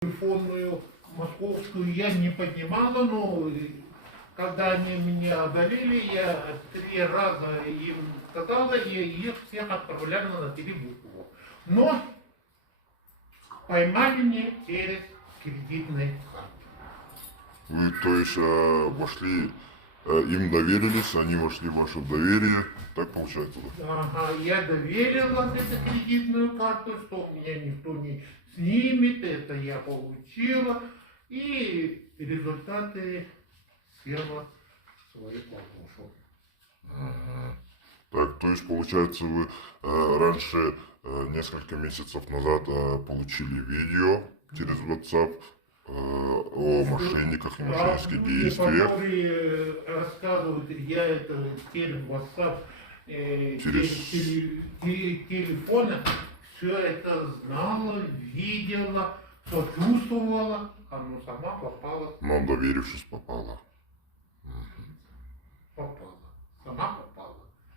телефонную московскую я не поднимала, но когда они меня одолели, я 3 раза им сказала, и их всех отправляли на Телебукову. Но поймали меня через кредитные карты. Вы, то есть, вошли, им доверились, они вошли в ваше доверие, так получается, да? Ага, я доверила эту кредитную карту, что у меня никто не снимет, это я получила, и результаты съела свою ловушку. Так, то есть, получается, вы раньше, несколько месяцев назад, получили видео через WhatsApp о мошенниках и мошеннических Люди, действиях. которые рассказывают, я это через WhatsApp, телефона, все это знала, видела, почувствовала, а ну сама попала. Но доверившись попала.